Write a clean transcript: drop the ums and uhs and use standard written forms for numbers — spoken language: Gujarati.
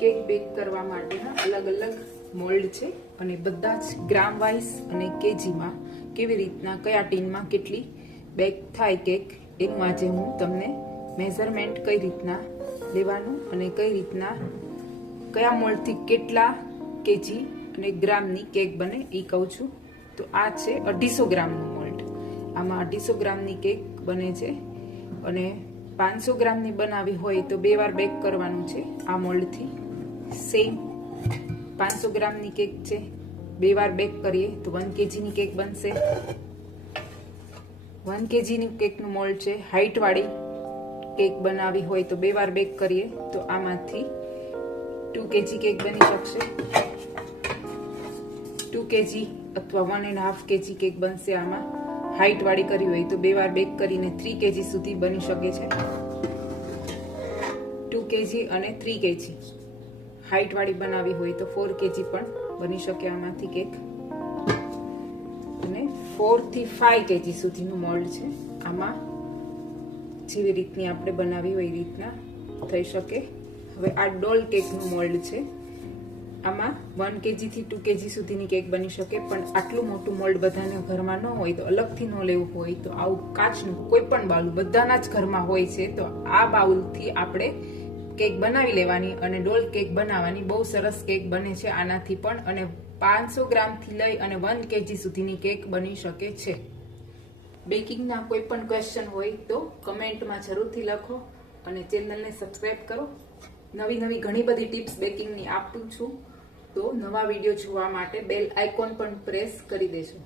કેક બેક કરવા માટેના અલગ અલગ મોલ્ડ છે અને બધા જ ગ્રામ વાઇઝ અને કેજીમાં કેવી રીતના કયા ટીનમાં કેટલી બેક થાય કેક એનું આજે હું તમને મેઝરમેન્ટ કઈ રીતના લેવાનું અને કઈ રીતના કયા મોલ્ડથી કેટલા કેજી અને ગ્રામની કેક બને એ કહું છું. તો આ છે 250 ગ્રામનું મોલ્ડ. આમાં 250 ગ્રામની કેક બને છે અને 500 ગ્રામની બનાવી હોય તો 2 વાર બેક કરવાનું છે. આ મોલ્ડથી સેમ 500 ગ્રામની કેક છે, 2 વાર બેક કરીએ તો 1 કેજીની કેક બનશે. 1 કેજીની કેકનું મોલ્ડ છે. હાઈટવાળી કેક બનાવી હોય તો 2 વાર બેક કરીએ તો આમાંથી 2 કેજી કેક બની શકશે. 2 કેજી અથવા 1.5 કેજી કેક બનશે. આમાં હાઈટ વાળી કરી હોય તો 2 વાર બેક કરીને 3 કેજી સુધી બની શકે છે. 2 કેજી અને 3 કેજી હાઈટ વાળી બનાવી હોય તો 4 કેજી પણ બની શકે આમાંથી કેક. અને 4 થી 5 કેજી સુધીનું મોલ્ડ છે. આમાં જેવી રીતની આપણે બનાવી હોય એ રીતના થઈ શકે. હવે આ ડોલ કેકનું મોલ્ડ છે. આમાં 1 કેજી થી 2 કેજી સુધીની કેક બની શકે, પણ આટલું મોટું મોલ્ડ બધાને ઘરમાં ન હોય તો અલગથી ન લેવું હોય તો આવું કાચનું કોઈ પણ બાઉલ બધાના જ ઘરમાં હોય છે તો આ બાઉલથી આપણે કેક બનાવી લેવાની અને ડોલ કેક બનાવવાની. બહુ સરસ કેક બને છે આનાથી પણ અને 500 ગ્રામથી લઈ અને 1 કેજી સુધીની કેક બની શકે છે. બેકિંગના કોઈ પણ ક્વેશ્ચન હોય તો કમેન્ટમાં જરૂરથી લખો અને ચેનલને સબસ્ક્રાઇબ કરો. નવી ઘણી બધી ટિપ્સ બેકિંગની આપું છું તો નવા વિડીયો જોવા માટે બેલ આઇકોન પણ પ્રેસ કરી દેજો.